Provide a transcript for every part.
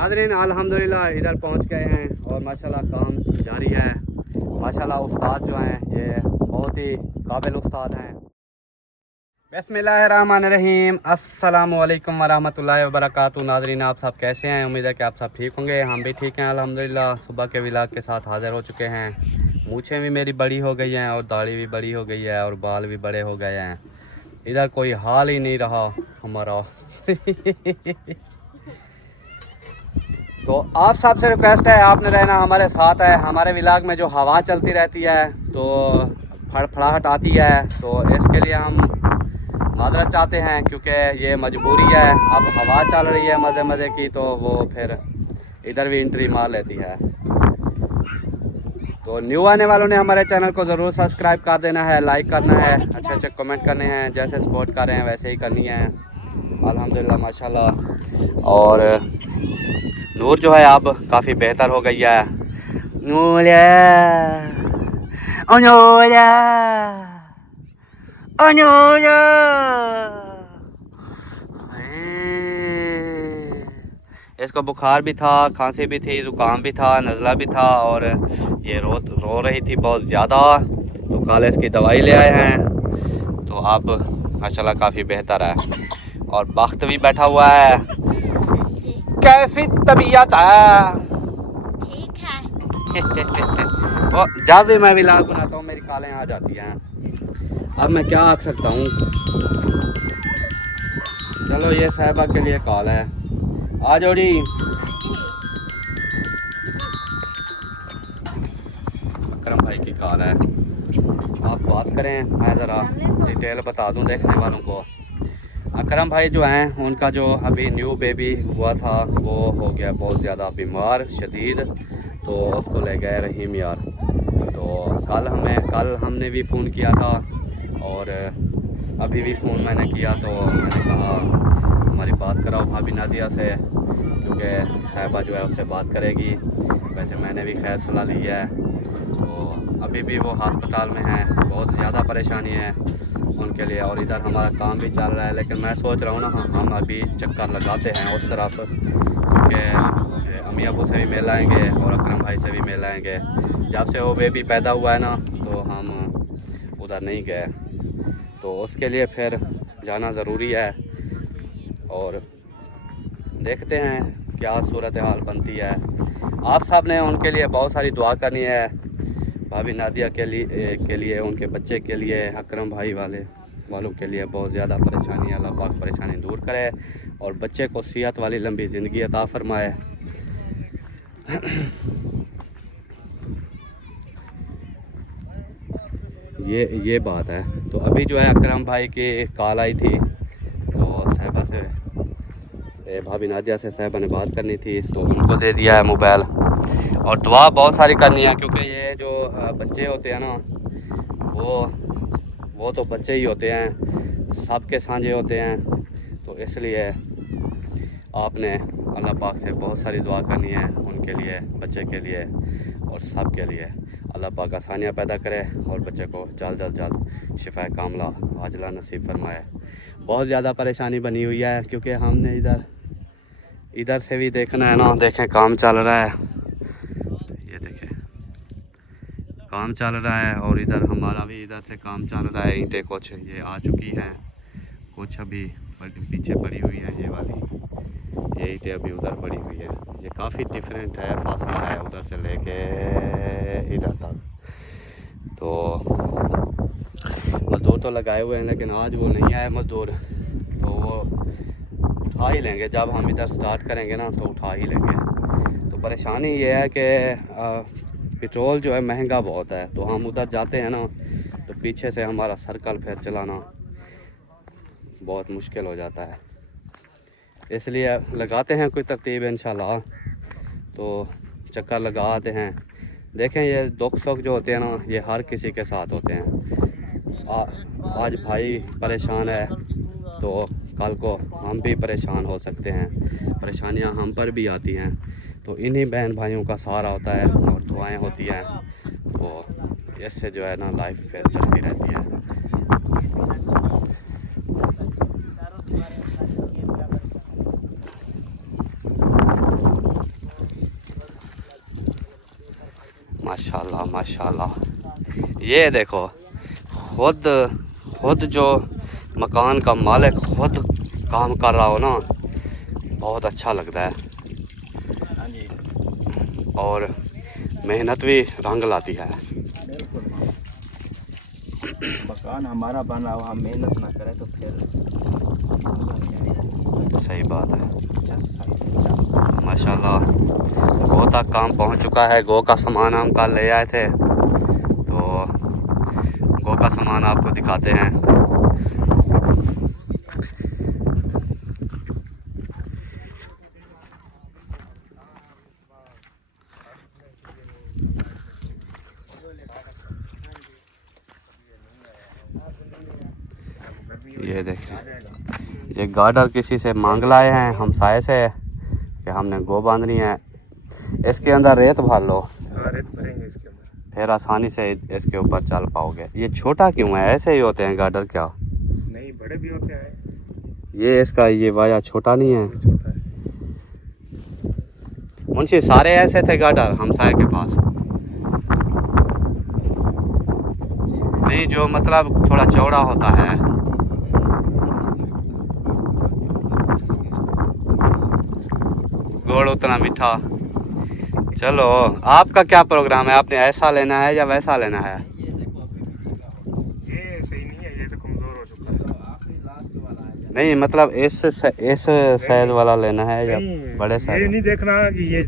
नाज़रीन अल्हम्दुलिल्लाह इधर पहुंच गए हैं और माशाल्लाह काम जारी है। माशाल्लाह उस्ताद जो हैं ये बहुत ही काबिल उस्ताद हैं। बिस्मिल्लाहिर्रहमानिर्रहीम, अस्सलामु अलैकुम वरहमतुल्लाहि वबरकातुहू। नाज़रीन आप सब कैसे हैं? उम्मीद है कि आप सब ठीक होंगे। हम भी ठीक हैं अल्हम्दुलिल्लाह। सुबह के व्लॉग के साथ हाज़िर हो चुके हैं। मूछें भी मेरी बड़ी हो गई हैं और दाढ़ी भी बड़ी हो गई है और बाल भी बड़े हो गए हैं। इधर कोई हाल ही नहीं रहा हमारा। तो आप सबसे रिक्वेस्ट है, आपने रहना हमारे साथ है। हमारे व्लॉग में जो हवा चलती रहती है तो फड़फड़ाहट आती है, तो इसके लिए हम माजरत चाहते हैं क्योंकि ये मजबूरी है। अब हवा चल रही है मज़े मज़े की तो वो फिर इधर भी एंट्री मार लेती है। तो न्यू आने वालों ने हमारे चैनल को ज़रूर सब्सक्राइब कर देना है, लाइक करना है, अच्छे अच्छे कमेंट करने हैं। जैसे सपोर्ट कर रहे हैं वैसे ही करनी है अल्हम्दुलिल्लाह माशाल्लाह। और नूर जो है अब काफ़ी बेहतर हो गई है। नूरिया ओ नूरिया ओ नूरिया, इसको बुखार भी था, खांसी भी थी, ज़ुकाम भी था, नज़ला भी था और ये रो रही थी बहुत ज़्यादा। तो कल इसकी दवाई ले आए हैं तो अब माशाल्लाह काफ़ी बेहतर है और बख्त भी बैठा हुआ है। कैसी तबीयत है? ठीक है। और जब भी मैं व्लॉग बनाता हूँ मेरी कालें आ जाती हैं। अब मैं क्या आख सकता हूँ। चलो ये साहिबा के लिए कॉल है, आ जाओ जी। अकरम भाई की कॉल है, आप बात करें, मैं ज़रा डिटेल बता दूं देखने वालों को। अकरम भाई जो हैं उनका जो अभी न्यू बेबी हुआ था वो हो गया बहुत ज़्यादा बीमार शदीद, तो उसको ले गए रहीम यार। तो कल हमने भी फ़ोन किया था और अभी भी फ़ोन मैंने किया, तो मैंने कहा हमारी बात कराओ भाभी नादिया से क्योंकि साहिबा जो है उससे बात करेगी। वैसे मैंने भी खैर सलाह ली है। तो अभी भी वो हस्पताल में हैं, बहुत ज़्यादा परेशानी है उनके लिए और इधर हमारा काम भी चल रहा है। लेकिन मैं सोच रहा हूँ ना हम अभी चक्कर लगाते हैं उस तरफ क्योंकि अम्मी अबू से भी मिल आएंगे और अकरम भाई से भी मिल आएंगे। जब से वो बेबी पैदा हुआ है ना तो हम उधर नहीं गए, तो उसके लिए फिर जाना ज़रूरी है और देखते हैं क्या सूरत हाल बनती है। आप सब ने उनके लिए बहुत सारी दुआ करनी है, भाभी नादिया के लिए उनके बच्चे के लिए, अकरम भाई वालों के लिए बहुत ज़्यादा परेशानी है। अल्लाह पाक परेशानी दूर करे और बच्चे को सेहत वाली लंबी ज़िंदगी अता फरमाए। ये बात है। तो अभी जो है अकरम भाई की कॉल आई थी तो साहिबा से भाभी नादिया से साहिबा ने बात करनी थी तो उनको दे दिया है मोबाइल। और दुआ बहुत सारी करनी है क्योंकि ये जो बच्चे होते हैं ना वो तो बच्चे ही होते हैं, सबके साझे होते हैं। तो इसलिए आपने अल्लाह पाक से बहुत सारी दुआ करनी है उनके लिए, बच्चे के लिए और सब के लिए। अल्लाह पाक आसानियाँ पैदा करे और बच्चे को जल्द शिफा कामला आजला नसीब फरमाए। बहुत ज़्यादा परेशानी बनी हुई है क्योंकि हमने इधर से भी देखना है ना, देखें काम चल रहा है, ये देखें काम चल रहा है और इधर हमारा भी इधर से काम चल रहा है। ईंटें कुछ ये आ चुकी हैं, कुछ अभी पीछे पड़ी हुई है। ये वाली ये ईंटें अभी उधर पड़ी हुई है। ये काफ़ी डिफरेंट है, फासला है उधर से लेके इधर तक। तो मज़दूर तो लगाए हुए हैं लेकिन आज वो नहीं आए मज़दूर, तो वो उठा ही लेंगे जब हम इधर स्टार्ट करेंगे ना, तो उठा ही लेंगे। तो परेशानी ये है कि पेट्रोल जो है महंगा बहुत है, तो हम उधर जाते हैं ना तो पीछे से हमारा सर्कल फिर चलाना बहुत मुश्किल हो जाता है। इसलिए लगाते हैं कोई तरतीब इंशाल्लाह, तो चक्कर लगा आते हैं। देखें ये दुख सुख जो होते हैं ना ये हर किसी के साथ होते हैं। आज भाई परेशान है तो कल को हम भी परेशान हो सकते हैं, परेशानियां हम पर भी आती हैं। तो इन्हीं बहन भाइयों का सहारा होता है और दुआएं होती हैं, तो इससे जो है ना लाइफ फिर चलती रहती है। माशाल्लाह माशाल्लाह। ये देखो खुद जो मकान का मालिक खुद काम कर रहा हो ना, बहुत अच्छा लगता है। और मेहनत भी रंग लाती है। मकान हमारा बना हुआ, हम मेहनत ना करें तो फिर सही बात है। माशाल्लाह गो तक काम पहुंच चुका है। गो का सामान हम कल ले आए थे, तो गो का सामान आपको दिखाते हैं। ये देखें, ये गार्डर किसी से मांग लाए हैं हमसाये से कि हमने गो बांधनी है। इसके अंदर रेत भर लो, रेत भरेंगे इसके अंदर, फिर आसानी से इसके ऊपर चल पाओगे। ये छोटा क्यों है? ऐसे ही होते हैं गार्डर क्या? नहीं बड़े भी होते हैं। ये इसका ये वाया छोटा नहीं है। छोटा है। मुंशी सारे ऐसे थे गार्डर हमसाये के पास? नहीं, जो मतलब थोड़ा चौड़ा होता है। गुड़ उतना मीठा। चलो, आपका क्या प्रोग्राम है? आपने ऐसा लेना है या वैसा लेना है? ये सही नहीं है, ये तो कमजोर हो चुका है। नहीं मतलब इस साइज वाला लेना है या बड़े ये साइज? नहीं देखना कि ये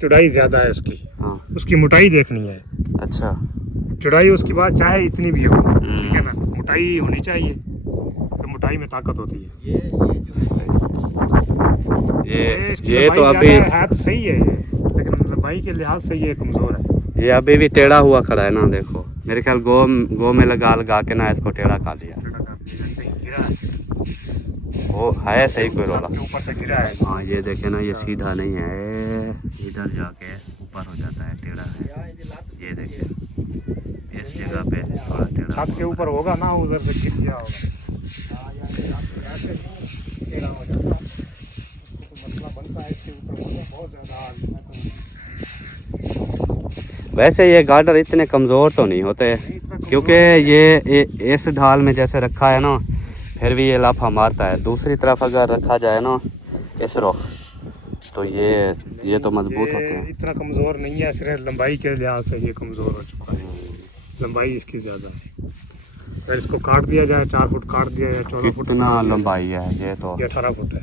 चौड़ाई ज्यादा है उसकी, हाँ उसकी मोटाई देखनी है। अच्छा। चौड़ाई उसकी बात चाहे इतनी भी हो, ठीक है ना, मोटाई होनी चाहिए, तो मोटाई में ताकत होती है। ये तो अभी है तो सही है, लेकिन लंबाई के लिहाज से ये कमजोर है। ये अभी भी टेढ़ा हुआ खड़ा है ना। देखो मेरे ख्याल गो में लगा के ना इसको टेढ़ा कर दिया। गिरा है, वो है सही कोई रोला। ऊपर से गिरा है। हाँ ये देखे ना, ये सीधा नहीं है, इधर जाके ऊपर हो जाता है, टेढ़ा है। ये देखे इस जगह पे थोड़ा टेढ़ा। छत के ऊपर होगा ना, उधर से गिर गया होगा। मसला बनता है इसके ऊपर बहुत ज्यादा। वैसे ये गार्डर इतने कमज़ोर तो नहीं होते, क्योंकि ये इस ढाल में जैसे रखा है ना, फिर भी ये लाफा मारता है। दूसरी तरफ अगर रखा जाए ना इस रुख, तो ये तो मजबूत होते हैं। इतना कमज़ोर नहीं है, सिर्फ लंबाई के लिहाज से ये कमज़ोर हो चुका है। लंबाई इसकी ज़्यादा है। अगर इसको काट दिया जाए, 4 फुट काट दिया जाए, 14 फुट। कितना लंबाई है ये? तो 18 फुट है।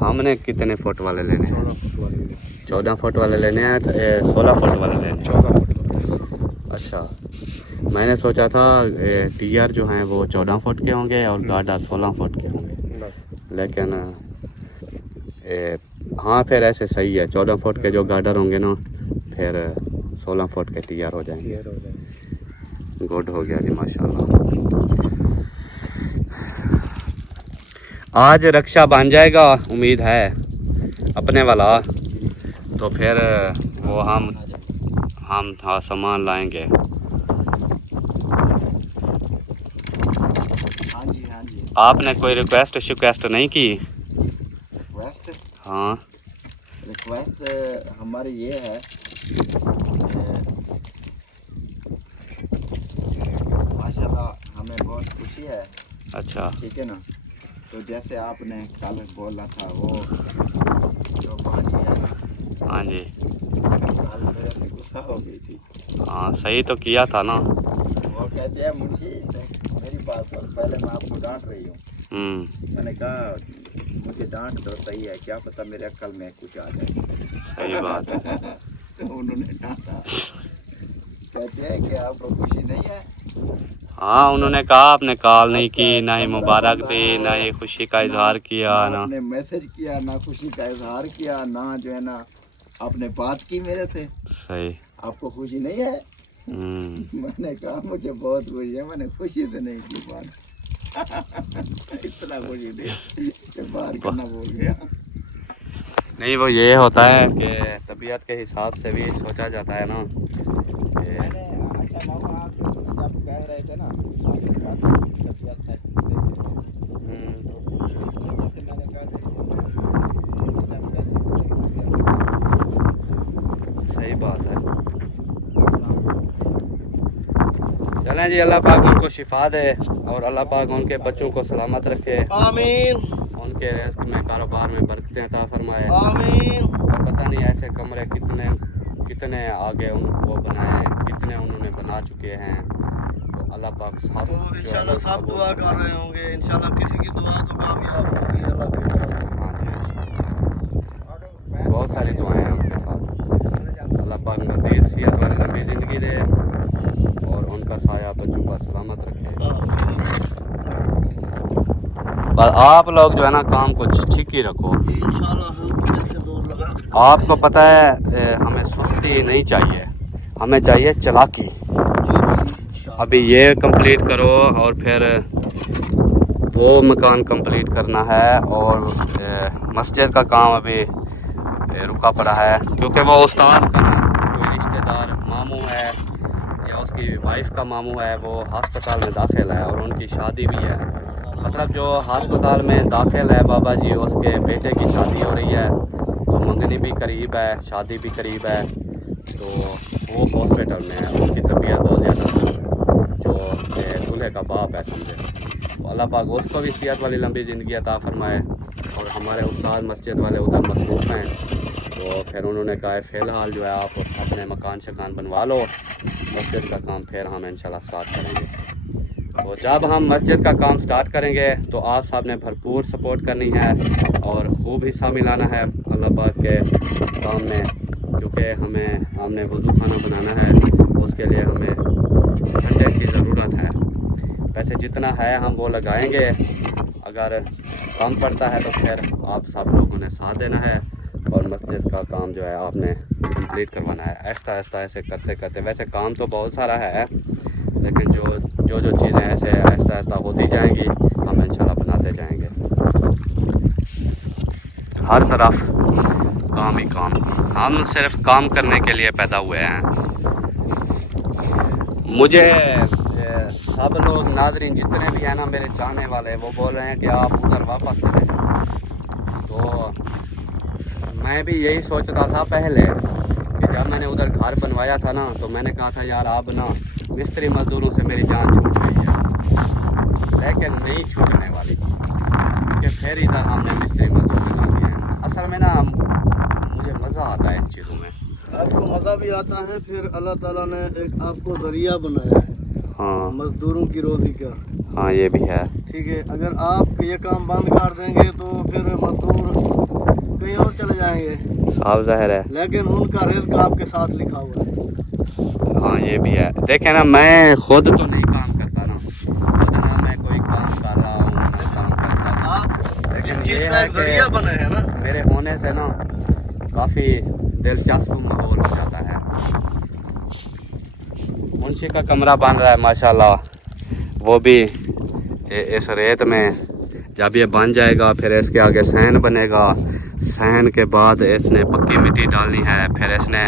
हमने कितने फुट वाले लेने हैं? 14 फुट वाले लेने। 14 फुट वाले लेने हैं, 16 फुट वाले लेने हैं। 14 फुट वाले। अच्छा, मैंने सोचा था टीयर जो हैं वो 14 फुट के होंगे और गार्डर 16 फुट के होंगे, लेकिन हाँ फिर ऐसे सही है। 14 फुट के जो गार्डर होंगे ना, फिर 16 फुट के टीयर हो जाएंगे। गुड हो गया जी माशाल्लाह। आज रक्षा बन जाएगा, उम्मीद है अपने वाला, तो फिर वो हम हाँ सामान लाएंगे। हाँ जी। आपने कोई रिक्वेस्ट नहीं की? रिक्वेस्ट? हाँ रिक्वेस्ट हमारी ये है, माशाल्लाह हमें बहुत खुशी है। अच्छा ठीक है ना, तो जैसे आपने कल बोला था वो जो बाजी है, हाँ जी, कल मेरे से गुस्सा हो गई थी। हाँ सही तो किया था ना। वो कहते हैं मुंशी मेरी बात सुन, पहले मैं आपको डांट रही हूँ। मैंने कहा मुझे डांट तो सही है, क्या पता मेरे अक्ल में कुछ आ जाए। सही बात है। तो उन्होंने डांटा, कहते हैं कि आपको खुशी नहीं है। हाँ उन्होंने कहा आपने कॉल नहीं की, ना ही मुबारक दी, ना ही खुशी का इजहार किया, ना आपने मैसेज किया, ना खुशी का इजहार किया, ना जो है ना आपने बात की मेरे से। सही। आपको खुशी नहीं है? मैंने कहा मुझे बहुत खुशी है, मैंने खुशी से नहीं की बात। इतना खुशी थी कि बाहर करना भूल गया। नहीं वो ये होता है कि तबीयत के हिसाब से भी सोचा जाता है ना। अच्छा मामा, आप जब कह रहे थे ना तबीयत है, जैसे मैंने कहा हैं जी अल्लाह पाक उनको शिफा दे और अल्लाह पाक उनके बच्चों को सलामत रखे, आमीन, उनके रिज़्क़ में कारोबार में बरकतें अता फरमाए। आमीन। और पता नहीं ऐसे कमरे कितने कितने आगे उनको बनाए, कितने उन्होंने बना चुके हैं। तो अल्लाह पाक सब तो इंशाल्लाह सब दुआ कर रहे होंगे, इंशाल्लाह किसी की दुआ तो कामयाब होगी अल्लाह की तरफ से। बहुत सारी दुआएं हैं उनके साथ। अल्लाह पाक मज़ीद सेहत वाली लंबी ज़िंदगी दे और उनका साया बच्चों का सलामत रखे। पर आप लोग जो है ना काम को ठीक ही रखो। इंशाल्लाह हम इससे दूर लगा। आपको पता है हमें सुस्ती नहीं चाहिए, हमें चाहिए चालाकी। अभी ये कंप्लीट करो और फिर वो मकान कंप्लीट करना है और मस्जिद का काम अभी रुका पड़ा है क्योंकि वो उस्ताद का कोई रिश्तेदार मामू है या उसकी वाइफ का मामू है, वो अस्पताल में दाखिल है और उनकी शादी भी है। मतलब जो अस्पताल में दाखिल है बाबा जी, उसके बेटे की शादी हो रही है, तो मंगनी भी करीब है, शादी भी करीब है, तो वो हॉस्पिटल में है। उनकी तबीयत बहुत ज़्यादा, जो दूल्हे का बाप है समझे, तो अल्लाह पाक उसको भी सेहत वाली लंबी ज़िंदगी अता फरमाए। और हमारे उस्ताद मस्जिद वाले उधर मसरूफ़ हैं, तो फिर उन्होंने कहा है फ़िलहाल जो है आप अपने मकान शकान बनवा लो, मस्जिद का काम फिर हम इंशाल्लाह स्टार्ट करेंगे। तो जब हम मस्जिद का काम स्टार्ट करेंगे तो आप साहब ने भरपूर सपोर्ट करनी है और खूब हिस्सा मिलाना है अल्लाह पाक के काम में, क्योंकि हमने वज़ू खाना बनाना है, उसके लिए हमें ठंडे की ज़रूरत है। पैसे जितना है हम वो लगाएंगे, अगर कम पड़ता है तो फिर आप सब लोगों ने साथ देना है और मस्जिद का काम जो है आपने कंप्लीट करवाना है। ऐसा ऐसा ऐसे करते करते, वैसे काम तो बहुत सारा है, लेकिन जो चीज़ें ऐसे ऐसा ऐसा होती जाएंगी हम इंशाल्लाह बनाते जाएंगे। हर तरफ काम ही काम, हम सिर्फ काम करने के लिए पैदा हुए हैं। मुझे सब लोग नाज़रीन जितने भी हैं ना मेरे चाहने वाले, वो बोल रहे हैं कि आप उधर वापस चले जाओ। तो मैं भी यही सोचता था पहले कि जब मैंने उधर घर बनवाया था ना, तो मैंने कहा था यार अब ना मिस्त्री मज़दूरों से मेरी जान छूट गई है, लेकिन नहीं छूटने वाली, क्योंकि फिर इधर हमने मिस्त्री मज़दूर बना दिए हैं। असल में ना मुझे मज़ा आता है इन चीज़ों में, आपको मज़ा भी आता है, फिर अल्लाह ताला ने एक आपको ज़रिया बनाया है हाँ मज़दूरों की रोज़ी का। हाँ ये भी है। ठीक है, अगर आप ये काम बंद कर देंगे तो फिर मज़दूर कहीं और चले जाएंगे, साफ ज़ाहिर है। लेकिन उनका रिज़्क आपके साथ लिखा हुआ है। हाँ ये भी है। देखें ना, मैं खुद तो नहीं काम करता ना, खुद ना मैं कोई काम कर रहा हूँ, मैं काम करता, आप लेकिन चीज़ ये का है एक ज़रिया बने हैं ना। मेरे होने से ना काफ़ी दिलचस्प माहौल हो जाता है। मुंशी का कमरा बन रहा है माशाल्लाह, वो भी इस रेत में। जब ये बन जाएगा फिर इसके आगे सहन बनेगा, सहन के बाद इसने पक्की मिट्टी डालनी है, फिर इसने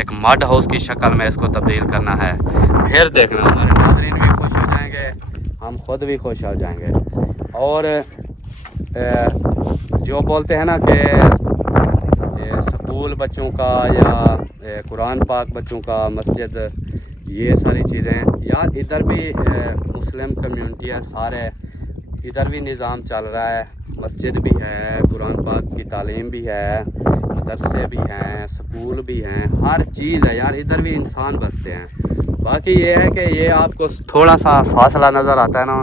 एक मड हाउस की शक्ल में इसको तब्दील करना है। फिर देखना हमारे नाज़रीन भी खुश हो जाएंगे, हम खुद भी खुश हो जाएंगे। और जो बोलते हैं ना कि स्कूल बच्चों का या कुरान पाक बच्चों का, मस्जिद, ये सारी चीज़ें यार इधर भी मुस्लिम कम्युनिटी है, सारे इधर भी निज़ाम चल रहा है, मस्जिद भी है, कुरान पाक की तालीम भी है, मदरसे भी हैं, स्कूल भी हैं, हर चीज़ है यार, इधर भी इंसान बसते हैं। बाकी ये है कि ये आपको थोड़ा सा फासला नज़र आता है ना,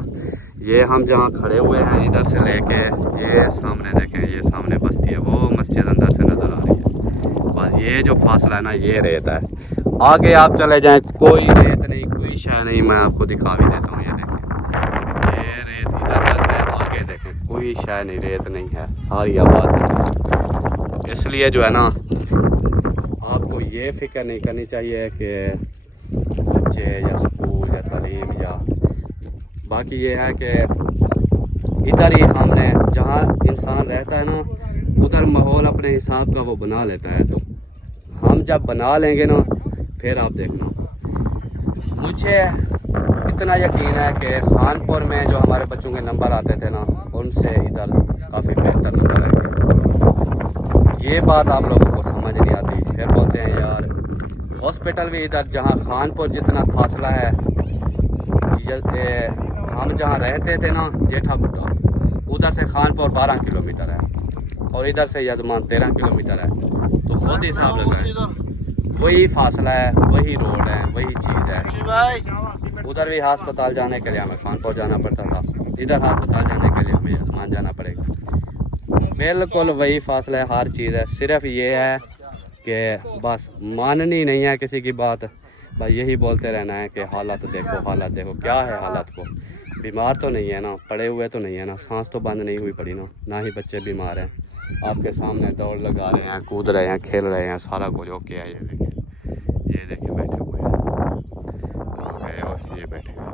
ये हम जहाँ खड़े हुए हैं इधर से लेके ये सामने देखें, ये सामने बस्ती है, वो मस्जिद अंदर से नज़र आ रही है। बस ये जो फासला है ना ये रेत है, आगे आप चले जाएं कोई रेत नहीं, कोई शय नहीं। मैं आपको दिखा भी देता हूँ, ये देखें, ये रेत इधर तक है, आगे देखें कोई शय नहीं, रेत नहीं है, सारी आबाद है। इसलिए जो है ना आपको ये फिक्र नहीं करनी चाहिए कि बच्चे या स्कूल या तालीम या, बाकी ये है कि इधर ही हमने जहाँ इंसान रहता है ना उधर माहौल अपने हिसाब का वो बना लेता है। तो हम जब बना लेंगे ना फिर आप देखना। मुझे इतना यकीन है कि खानपुर में जो हमारे बच्चों के नंबर आते थे ना उनसे इधर काफ़ी बेहतर नंबर आएंगे। ये बात आप लोगों को समझ नहीं आती, फिर बोलते हैं यार हॉस्पिटल भी इधर, जहाँ खानपुर जितना फासला है हम जहाँ रहते थे ना जेठा गुड्डा, उधर से खानपुर 12 किलोमीटर है और इधर से यजमान 13 किलोमीटर है। तो खुद हिसाब लगाएं, वही फासला है, वही रोड है, वही चीज़ है। उधर भी अस्पताल जाने के लिए हमें खानपुर जाना पड़ता था, इधर अस्पताल जाने के लिए हमें यजमान जाना पड़ेगा। बिल्कुल वही फासला है, हर चीज़ है। सिर्फ ये है कि बस माननी नहीं है किसी की बात, भाई यही बोलते रहना है कि हालत देखो, हालत देखो। क्या है हालत को? बीमार तो नहीं है ना, पड़े हुए तो नहीं है ना, सांस तो बंद नहीं हुई पड़ी ना ही बच्चे बीमार हैं। आपके सामने दौड़ लगा रहे हैं, कूद रहे हैं, खेल रहे हैं, सारा कुछ ओके है। ये देखिए बैठे हुए हैं, कहाँ गए हो? ये बैठे हुए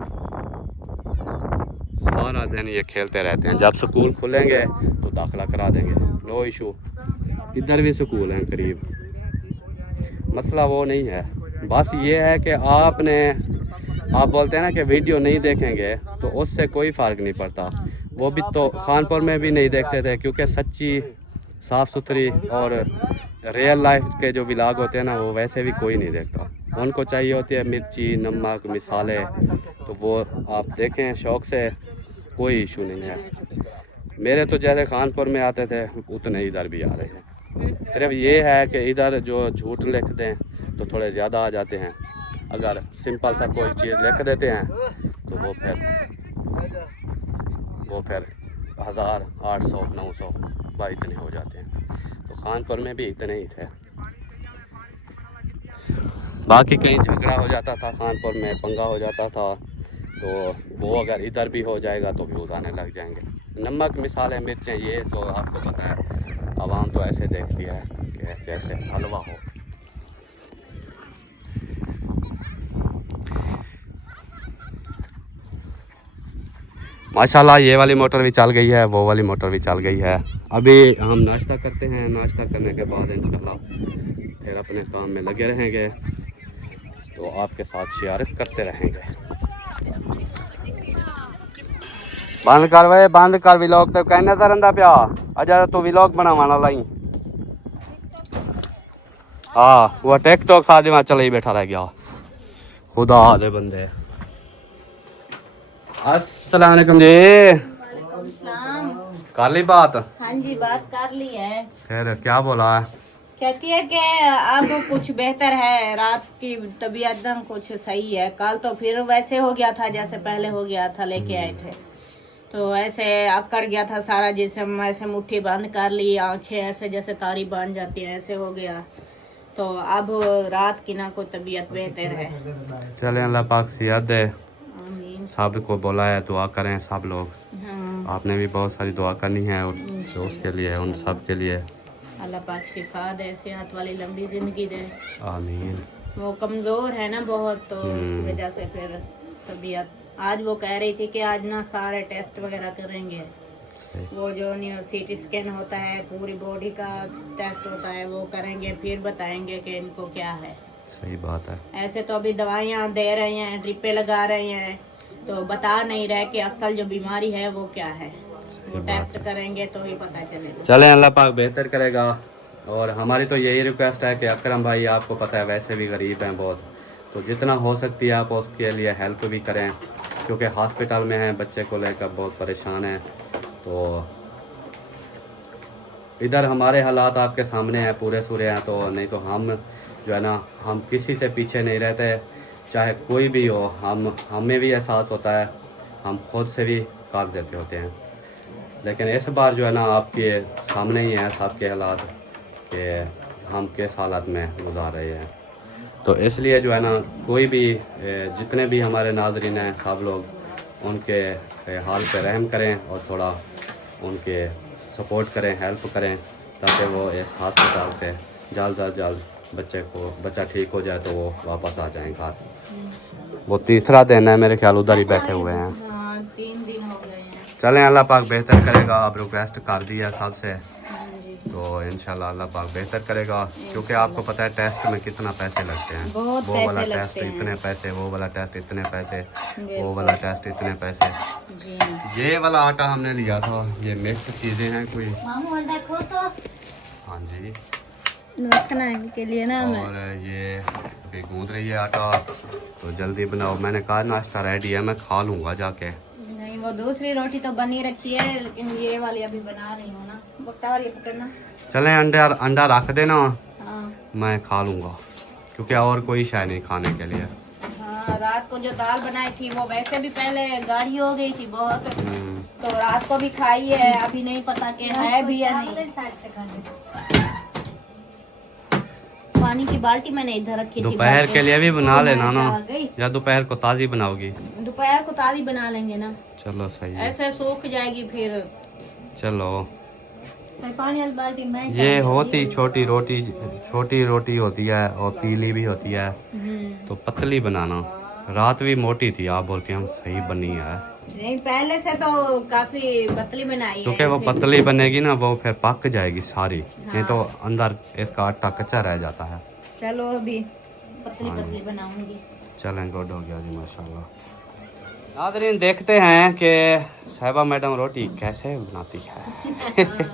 सारा दिन ये खेलते रहते हैं। जब स्कूल खुलेंगे तो दाखिला करा देंगे, नो इशू। इधर भी स्कूल हैं करीब, मसला वो नहीं है। बस ये है कि आप बोलते हैं ना कि वीडियो नहीं देखेंगे, तो उससे कोई फ़र्क नहीं पड़ता। वो भी तो खानपुर में भी नहीं देखते थे, क्योंकि सच्ची साफ़ सुथरी और रियल लाइफ के जो व्लॉग होते हैं ना, वो वैसे भी कोई नहीं देखता। उनको चाहिए होती है मिर्ची, नमक, मिसाले, तो वो आप देखें शौक़ से, कोई इशू नहीं है। मेरे तो जैसे खानपुर में आते थे उतने इधर भी आ रहे हैं। सिर्फ ये है कि इधर जो झूठ लिख दें तो थोड़े ज़्यादा आ जाते हैं, अगर सिंपल सा कोई चीज़ लिख देते हैं तो वो फिर 1000, 800, 900 भाई इतने हो जाते हैं। तो खानपुर में भी इतने ही थे। बाकी कहीं झगड़ा हो जाता था, खानपुर में पंगा हो जाता था, तो वो अगर इधर भी हो जाएगा तो व्यूज़ आने लग जाएंगे। नमक, मिसालें, मिर्चें, ये तो आपको पता है, आवाम तो ऐसे देखती है कि जैसे हलवा हो। माशाल्लाह ये वाली मोटर भी चल गई है, वो वाली मोटर भी चल गई है। अभी हम नाश्ता करते हैं, नाश्ता करने के बाद इंशाल्लाह फिर अपने काम में लगे रहेंगे, तो आपके साथ शेयर करते रहेंगे। बंद कर वे, बंद कर व्लॉग, तो कहना नजर आंदा पिया अजा तू व्लॉग बनावाना लाई। हाँ वो टिकटॉक साथ में चले ही बैठा रह गया, खुदा दे बंदे। अस्सलाम वालेकुम जी, कर ली बात? हाँ जी बात कर ली है। फिर क्या बोला है? कहती है कि अब कुछ बेहतर है, रात की तबीयत एकदम कुछ सही है। कल तो फिर वैसे हो गया था जैसे पहले हो गया था, लेके आए थे तो ऐसे अकड़ गया था सारा जिस्म, ऐसे मुट्ठी बंद कर ली, आंखें ऐसे जैसे तारी बांध जाती है, ऐसे हो गया। तो अब रात की ना कोई तबीयत बेहतर है। चले अल्लाह पाक सेहत दे, आमीन। सब को बोला है दुआ करें सब लोग। हाँ आपने भी बहुत सारी दुआ करनी है और दोस्त के लिए, उन सब के लिए। अल्लाह पाक शिफा दे, सेहत वाली लंबी ज़िंदगी दे। आमीन। वो कमज़ोर है ना बहुत, तो उस वजह से फिर तबीयत। आज वो कह रही थी कि आज ना सारे टेस्ट वगैरह करेंगे, वो जो सीटी स्कैन होता है, पूरी बॉडी का टेस्ट होता है, वो करेंगे, फिर बताएंगे कि इनको क्या है। सही बात है। ऐसे तो अभी दवाइयाँ दे रहे हैं, ड्रिपें लगा रहे हैं, तो बता नहीं रहे कि असल जो बीमारी है वो क्या है। वो टेस्ट करेंगे तो ही पता चलेगा। चलें अल्लाह पाक बेहतर करेगा। और हमारी तो यही रिक्वेस्ट है कि अकरम भाई, आपको पता है वैसे भी गरीब हैं बहुत, तो जितना हो सकती है आप उसके लिए हेल्प भी करें, क्योंकि हॉस्पिटल में हैं, बच्चे को लेकर बहुत परेशान हैं। तो इधर हमारे हालात आपके सामने हैं, पूरे सूरे हैं, तो नहीं तो हम जो है ना, हम किसी से पीछे नहीं रहते, चाहे कोई भी हो। हमें भी एहसास होता है, हम खुद से भी कर देते होते हैं, लेकिन इस बार जो है ना आपके सामने ही है सबके हालात कि हम किस हालत में गुजार रहे हैं। तो इसलिए जो है ना, कोई भी जितने भी हमारे नाज़रीन हैं, सब लोग उनके हाल पे रहम करें और थोड़ा उनके सपोर्ट करें, हेल्प करें, ताकि वो इस अस्पताल से जल्द अज जल्द बच्चा ठीक हो जाए तो वो वापस आ जाएँ घर। वो तीसरा दिन है मेरे ख्याल, उधर ही बैठे हुए हैं। हाँ 3 दिन हो गए हैं। चलें अल्लाह पाक बेहतर करेगा। आप रिक्वेस्ट कर दी है सबसे, हाँ जी। तो इंशाल्लाह अल्लाह पाक बेहतर करेगा, क्योंकि आपको पता है टेस्ट में कितना पैसे लगते हैं। बहुत वो वाला पैसे टेस्ट लगते हैं। इतने पैसे, वो वाला टेस्ट इतने पैसे, वो बिल्कुल। वाला टेस्ट इतने पैसे। जी ये वाला आटा हमने लिया था, ये मिक्स चीज़ें हैं कोई। मामू अंडा खो तो। हाँ जी, रखना के लिए ना हमें। और ये अभी गूंद रही है आटा, तो जल्दी बनाओ। मैंने कहा नाश्ता रेडी है, मैं खा लूँगा जाके। नहीं, वो दूसरी रोटी तो बनी रखी है, लेकिन ये वाली अभी बना रही हूँ ना। बकटा और ये पकड़ना। चलें, अंडा रख देना, हाँ मैं खा लूँगा, क्योंकि और कोई शायद नहीं खाने के लिए। हाँ, रात को जो दाल बनाई थी वो वैसे भी पहले गाढ़ी हो गई थी बहुत, तो रात को भी खाई है, अभी नहीं पता कि है भी या नहीं। पानी की बाल्टी मैंने इधर रखी थी। दोपहर के लिए भी बना लेना ना, या दोपहर को ताज़ी बनाओगी? दोपहर को ताज़ी बना लेंगे ना। चलो सही है। ऐसे सूख जाएगी फिर। चलो, पानी वाली बाल्टी में ये होती छोटी रोटी होती है और पीली भी होती है, तो पतली बनाना। रात भी मोटी थी, आप बोलते हम सही बनी है। नहीं, पहले से तो काफी पतली बनाई है, क्योंकि वो पतली बनेगी ना, वो फिर पक जाएगी सारी। नहीं तो अंदर इसका आटा कच्चा रह जाता है। चलो अभी पतली बनाऊंगी। चलें, गुड हो गया जी, माशाल्लाह। नाज़रीन, देखते हैं कि साहिबा मैडम रोटी कैसे बनाती है।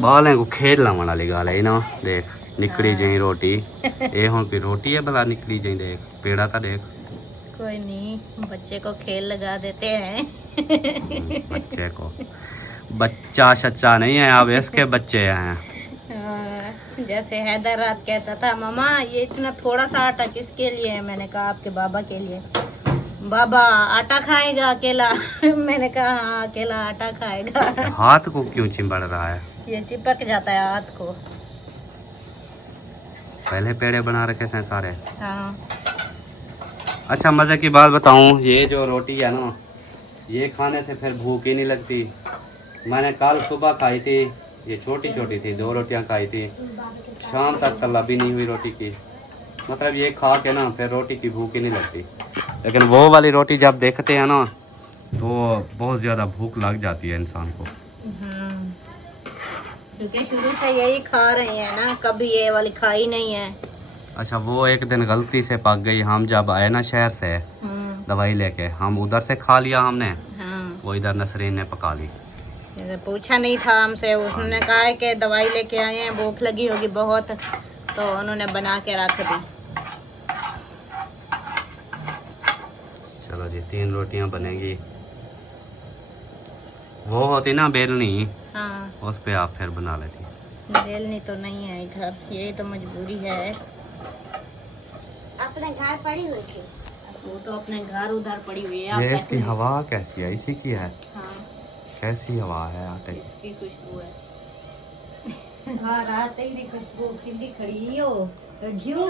बालें को खेलना वाली गाल है ना, देख निकली जाई रोटी। ये हुण की रोटी है भला निकली जाई, देख पेड़ा का देख। कोई नहीं, बच्चे को खेल लगा देते हैं। बच्चे को, बच्चा सच्चा नहीं है, अब इसके बच्चे हैं। जैसे हैदर रात कहता था, मामा ये इतना थोड़ा सा आटा किसके लिए है? मैंने कहा आपके बाबा के लिए। बाबा आटा खाएगा अकेला? मैंने कहा हाँ, अकेला आटा खाएगा। हाथ को क्यों चिंबड़ रहा है? ये चिपक जाता है हाथ को। पहले पेड़े बना रखे हैं सारे। हाँ। अच्छा, मज़े की बात बताऊं, ये जो रोटी है ना, ये खाने से फिर भूख ही नहीं लगती। मैंने कल सुबह खाई थी, ये छोटी छोटी थी, 2 रोटियां खाई थी, शाम तक तलब भी नहीं हुई रोटी की। मतलब ये खा के ना फिर रोटी की भूख ही नहीं लगती। लेकिन वो वाली रोटी जब देखते हैं ना, तो बहुत ज़्यादा भूख लग जाती है इंसान को। क्योंकि शुरू से यही खा रहे हैं ना, कभी ये वाली खाई नहीं है। अच्छा, वो एक दिन गलती से पक गई। हम जब आए ना शहर से दवाई लेके, हम उधर से खा लिया हमने। हाँ। वो इधर नसरीन ने पका ली। जैसे पूछा नहीं था हमसे, उसने कहा है कि दवाई लेके आए हैं, भूख लगी होगी बहुत, तो उन्होंने बना के रख दी। चलो जी, 3 रोटियां बनेगी। वो होती ना बेलनी, हाँ, उस पे आप फिर बना लेती। बेलनी तो नहीं है इधर, ये तो मजबूरी है। अपने घर पड़ी हुई थी, वो तो अपने घर उधर पड़ी हुई है। ये इसकी हवा कैसी है? इसी की है? हाँ, कैसी हवा है आटे की? इसकी खुशबू है। हाँ, रात तेरी खुशबू खिल्ली खड़ी हो। घिऊ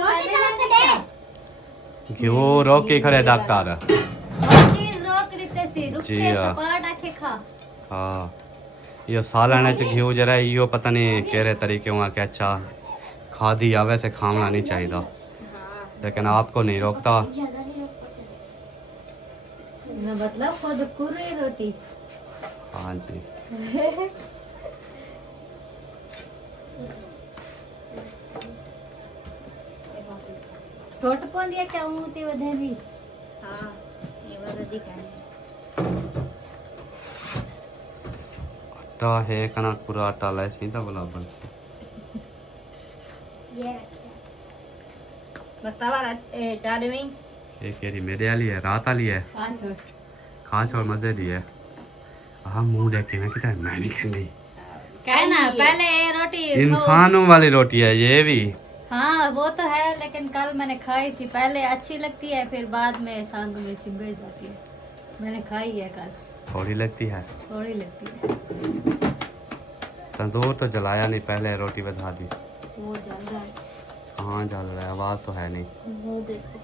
घिऊ रोक के खड़े डॉक्टर। चीज रोक देते सी, रुक जी के हाँ। सपाट आके खा। हाँ, ये सालाने च घिऊ जरा यो पता नहीं केरे तरीके हुआ कि अच्छा खादी या वैसे खाना नहीं चाहिए, लेकिन आपको नहीं रोकता। मतलब खुद कुरी रोटी। हाँ जी। छोट पौन दिया क्या हूँ ते वधे भी। हाँ, ये वाला दिखाएं। आटा है कना पूरा आटा लाए सही था बोला बन से। बतावा चाडवी एक येरी मेरे वाली है, रात वाली है। खा छोड़ मजे दी है। हाँ, मुंह देख के मैं कहता है मैं नहीं खानी। कहना पहले ये रोटी इंसानों वाली रोटी है ये भी। हाँ वो तो है, लेकिन कल मैंने खाई थी, पहले अच्छी लगती है, फिर बाद में सांग में चिंबड़ जाती है। मैंने खाई है कल। थोड़ी लगती है, थोड़ी लगती है। तंदूर तो जलाया नहीं, पहले रोटी बधा दी। वो जल रहा है। हाँ जल रहा है, आवाज तो है नहीं। वो देखो,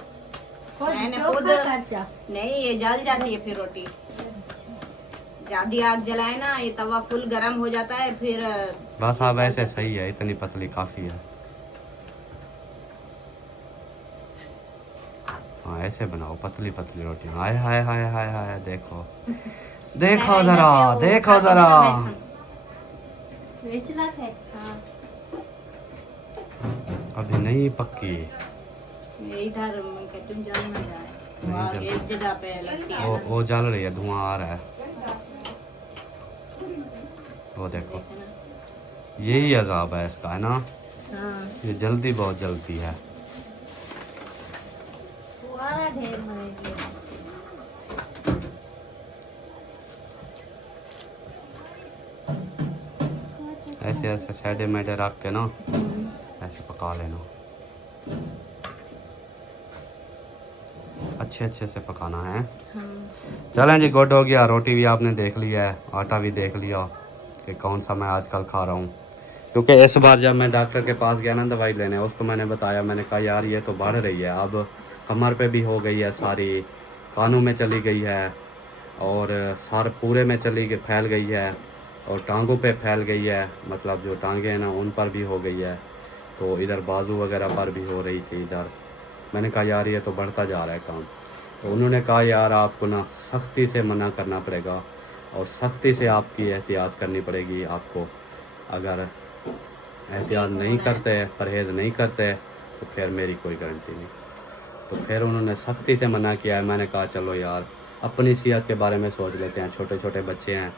खुद मैंने चोखा खुद- कच्चा। नहीं ये जल जाती है फिर रोटी। ज्यादा आग जलाए ना, ये तवा फुल गर्म हो जाता है फिर। बस आप ऐसे सही है, इतनी पतली काफी है। हाँ ऐसे बनाओ पतली पतली रोटियां। हाय हाय हाय हाय हाय, देखो देखो जरा, देखो जरा। बेचना है। हाँ अभी नहीं पक्की। ये इधर तुम जल ना जाए, नहीं वहाँ जल- एक जगह पे लगती है ना। वो जल रही है, धुआं आ रहा है। वो देखो। यही अजाब है इसका, है ना। हाँ ये जल्दी बहुत जलती है। फुहारा ढेर मरेगी। ऐसे ऐसे साइडे मेडे रख के ना ऐसे पका लेना, अच्छे अच्छे से पकाना है। हाँ चलें जी, गुड हो गया। रोटी भी आपने देख लिया है, आटा भी देख लिया कि कौन सा मैं आजकल खा रहा हूँ। क्योंकि इस बार जब मैं डॉक्टर के पास गया ना दवाई लेने, उसको मैंने बताया, मैंने कहा यार ये तो बढ़ रही है, अब कमर पे भी हो गई है सारी, कानों में चली गई है और सर पूरे में चली गई, फैल गई है और टांगों पे फैल गई है, मतलब जो टांगे हैं ना उन पर भी हो गई है, तो इधर बाजू वगैरह पर भी हो रही थी इधर। मैंने कहा यार ये तो बढ़ता जा रहा है काम। तो उन्होंने कहा यार आपको ना सख्ती से मना करना पड़ेगा और सख्ती से आपकी एहतियात करनी पड़ेगी आपको। अगर एहतियात नहीं करते, परहेज़ नहीं करते, तो फिर मेरी कोई गारंटी नहीं। तो फिर उन्होंने सख्ती से मना किया है। मैंने कहा चलो यार अपनी सेहत के बारे में सोच लेते हैं, छोटे छोटे बच्चे हैं,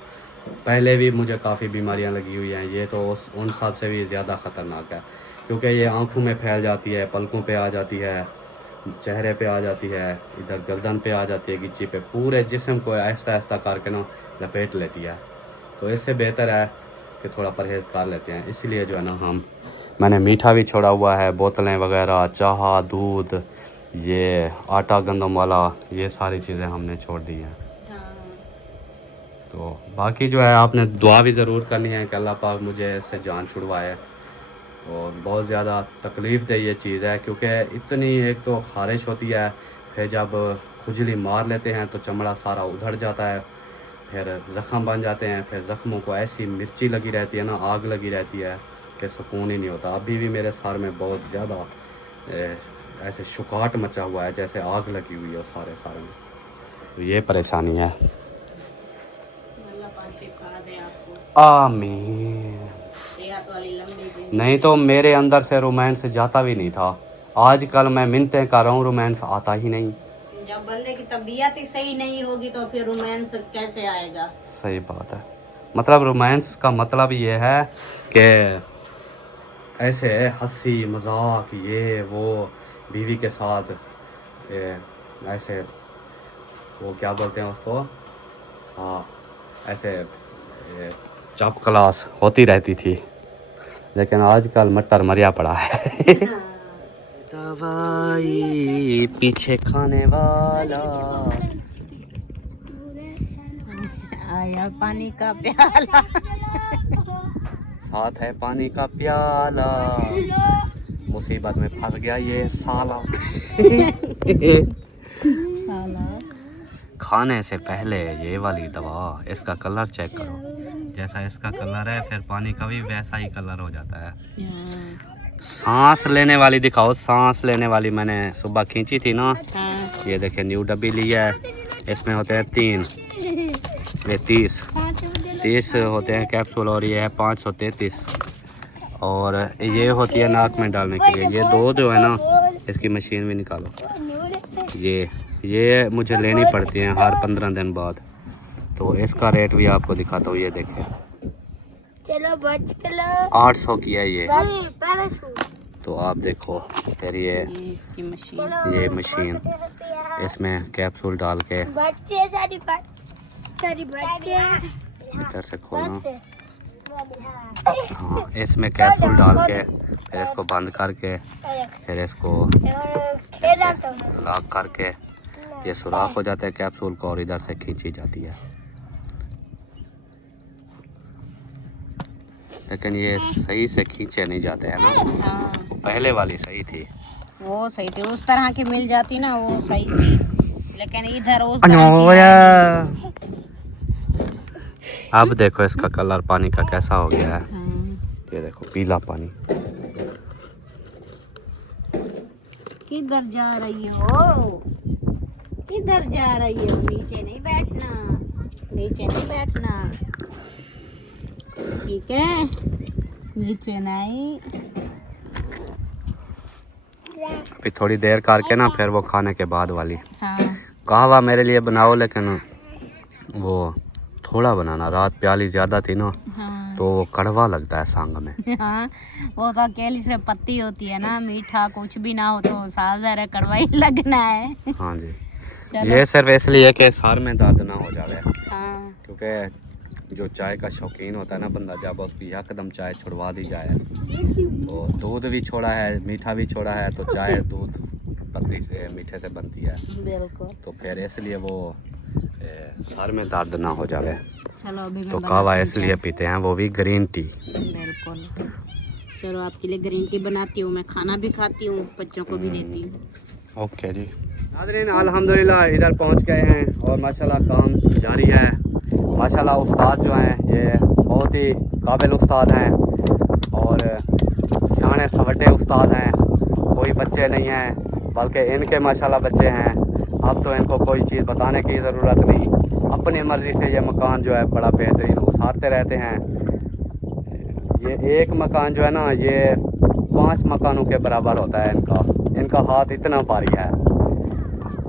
पहले भी मुझे काफ़ी बीमारियां लगी हुई हैं, ये तो उन सब से भी ज़्यादा ख़तरनाक है, क्योंकि ये आँखों में फैल जाती है, पलकों पे आ जाती है, चेहरे पे आ जाती है, इधर गर्दन पे आ जाती है, गिच्ची पे, पूरे जिस्म को आहिस्ता आहिस्ता करके ना लपेट लेती है। तो इससे बेहतर है कि थोड़ा परहेज़ कर लेते हैं। इसलिए जो है ना मैंने मीठा भी छोड़ा हुआ है, बोतलें वगैरह, चाह, दूध, ये आटा गंदम वाला, ये सारी चीज़ें हमने छोड़ दी हैं। तो बाकी जो है आपने दुआ भी ज़रूर करनी है कि अल्लाह पाक मुझे इससे जान छुड़वाए। और बहुत ज़्यादा तकलीफ़ दे ये चीज़ है, क्योंकि इतनी एक तो ख़ारिश होती है, फिर जब खुजली मार लेते हैं तो चमड़ा सारा उधड़ जाता है, फिर ज़ख़म बन जाते हैं, फिर ज़ख़्मों को ऐसी मिर्ची लगी रहती है ना, आग लगी रहती है कि सुकून ही नहीं होता। अभी भी मेरे सर में बहुत ज़्यादा ऐसे शुकाट मचा हुआ है, जैसे आग लगी हुई है सारे सारे में। तो ये परेशानी है। अल्लाह पाक शिफा दे आपको, आमीन। सेहत वाली लंबी जिंदगी। नहीं तो मेरे अंदर से रोमांस जाता भी नहीं था, आजकल मैं मिन्नतें कर रहा हूँ, रोमांस आता ही नहीं। जब बंदे की तबीयत ही सही नहीं होगी तो फिर रोमांस कैसे आएगा। सही बात है। मतलब रोमांस का मतलब ये है कि ऐसे हंसी मजाक ये वो बीवी के साथ ऐसे, वो क्या बोलते हैं उसको, हाँ ऐसे चप क्लास होती रहती थी, लेकिन आजकल मट्टर मरिया पड़ा है। दवाई पीछे खाने वाला, आया पानी का प्याला, साथ है पानी का प्याला, मुसीबत में फंस गया ये साला। खाने से पहले ये वाली दवा, इसका कलर चेक करो, जैसा इसका कलर है फिर पानी का भी वैसा ही कलर हो जाता है। सांस लेने वाली दिखाओ, सांस लेने वाली मैंने सुबह खींची थी ना, ये देखिए न्यू डब्बी ली है, इसमें होते हैं 3, ये 30 होते हैं कैप्सूल और ये है 533, और ये होती है नाक में डालने के लिए। ये 2 जो है ना, इसकी मशीन भी निकालो, ये मुझे लेनी पड़ती है हर 15 दिन बाद। तो इसका रेट भी आपको दिखाता हूँ, ये देखिए चलो बच चलो 800 की है ये। तो आप देखो फिर इसकी मशीन, ये मशीन, इसमें कैप्सूल डाल के बच्चे सारी बच्चे इधर से खोलना, हाँ इसमें कैप्सूल डाल के फिर इसको बंद करके फिर इसको लॉक करके ये सुराख हो जाता है कैप्सूल को और इधर से खींची जाती है। लेकिन ये सही से खींचे नहीं जाते हैं ना, हाँ वो पहले वाली सही थी। वो सही थी, उस तरह की मिल जाती ना वो सही थी, लेकिन इधर उस तरह की है नहीं। अब देखो इसका कलर पानी का कैसा हो गया है, ये देखो पीला पानी। किधर जा रही हो, किधर जा रही हो, नीचे नहीं बैठना, नीचे नहीं बैठना, ठीक है, नीचे नहीं। अभी थोड़ी देर करके ना फिर वो खाने के बाद वाली हाँ कहवा मेरे लिए बनाओ, लेकिन वो थोड़ा बनाना, रात प्याली ज़्यादा थी ना, हाँ तो वो कड़वा लगता है संग में। हाँ, वो तो अकेली सिर्फ पत्ती होती है ना, मीठा कुछ भी ना हो तो साफ ज़रा कड़वा ही लगना है। हाँ जी, ये सिर्फ इसलिए कि सर में दर्द ना हो जाए। हाँ, क्योंकि जो चाय का शौकीन होता है ना बंदा, जब उसकी यकदम चाय छुड़वा दी जाए, तो दूध भी छोड़ा है, मीठा भी छोड़ा है, तो चाय दूध पत्ती से मीठे से बनती है, बिल्कुल। तो फिर इसलिए वो सर में दर्द ना हो जाए। चलो अभी मैं तो बनाती कहवा हूँ इसलिए पीते हैं, वो भी ग्रीन टी। बिल्कुल। चलो आपके लिए ग्रीन टी बनाती हूँ, मैं खाना भी खाती हूँ, बच्चों को भी देती हूँ। ओके जी नाज़रीन, अल्हम्दुलिल्लाह इधर पहुंच गए हैं और माशाल्लाह काम जारी है। माशाल्लाह उस्ताद जो हैं ये बहुत ही काबिल उस्ताद हैं और सियाने सवटे उस्ताद हैं, कोई बच्चे नहीं हैं बल्कि इनके माशाल्लाह बच्चे हैं। अब तो इनको कोई चीज़ बताने की ज़रूरत नहीं, अपनी मर्ज़ी से ये मकान जो है बड़ा बेहतरीन उसारते रहते हैं। ये एक मकान जो है ना, ये 5 मकानों के बराबर होता है। इनका हाथ इतना भारी है।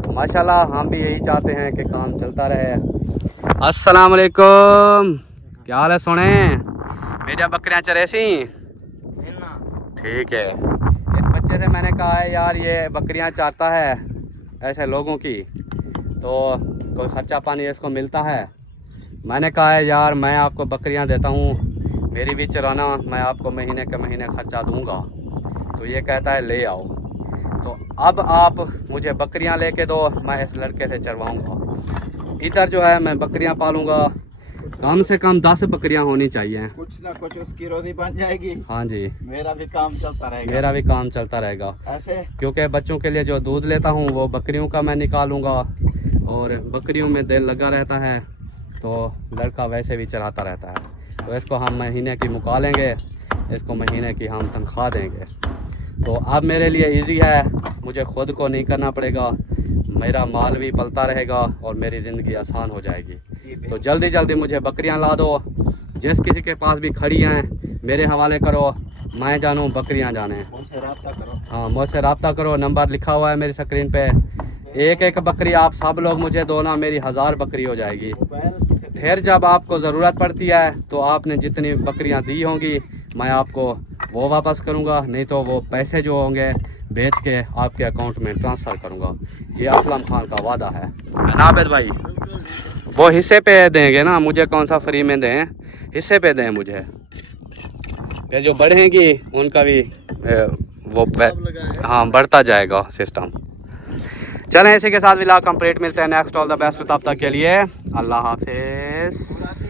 तो माशाल्लाह हम भी यही चाहते हैं कि काम चलता रहे। अस्सलाम वालेकुम, क्या हाल है सोने? मेरी बकरियां चरे सी? ठीक है। इस बच्चे से मैंने कहा है यार ये बकरियां चाहता है ऐसे लोगों की, तो कोई ख़र्चा पानी इसको मिलता है। मैंने कहा है यार मैं आपको बकरियां देता हूँ, मेरी भी चराना, मैं आपको महीने के महीने ख़र्चा दूँगा। तो ये कहता है ले आओ। तो अब आप मुझे बकरियां लेके दो, मैं इस लड़के से चरवाऊँगा। इधर जो है मैं बकरियां पालूँगा, कम से कम 10 बकरियां होनी चाहिए। कुछ ना कुछ उसकी रोजी बन जाएगी। हाँ जी, मेरा भी काम चलता रहेगा। मेरा भी काम चलता रहेगा। ऐसे क्योंकि बच्चों के लिए जो दूध लेता हूँ वो बकरियों का मैं निकालूंगा, और बकरियों में दिल लगा रहता है, तो लड़का वैसे भी चलाता रहता है। तो इसको हम महीने की मुका लेंगे, इसको महीने की हम तनख्वाह देंगे। तो अब मेरे लिए इजी है, मुझे ख़ुद को नहीं करना पड़ेगा, मेरा माल भी पलता रहेगा और मेरी ज़िंदगी आसान हो जाएगी। तो जल्दी जल्दी मुझे बकरियां ला दो, जिस किसी के पास भी खड़ी हैं मेरे हवाले करो, मैं जानूँ बकरियां जाने। मुझसे रब्ता करो। हाँ, मुझसे रब्ता करो, नंबर लिखा हुआ है मेरी स्क्रीन पे। एक एक बकरी आप सब लोग मुझे दो ना, मेरी 1000 बकरी हो जाएगी। फिर जब आपको ज़रूरत पड़ती है तो आपने जितनी बकरियां दी होंगी मैं आपको वो वापस करूंगा, नहीं तो वो पैसे जो होंगे बेच के आपके अकाउंट में ट्रांसफ़र करूंगा। ये असलम खान का वादा है। नाबिद भाई वो हिस्से पे देंगे ना, मुझे कौन सा फ्री में दें, हिस्से पे दें मुझे। फिर जो बढ़ेंगी उनका भी हाँ बढ़ता जाएगा सिस्टम। चलें इसी के साथ व्लॉग कंप्लीट, मिलते हैं नेक्स्ट। ऑल द बेस्ट, तब तक के लिए अल्लाह हाफिज़।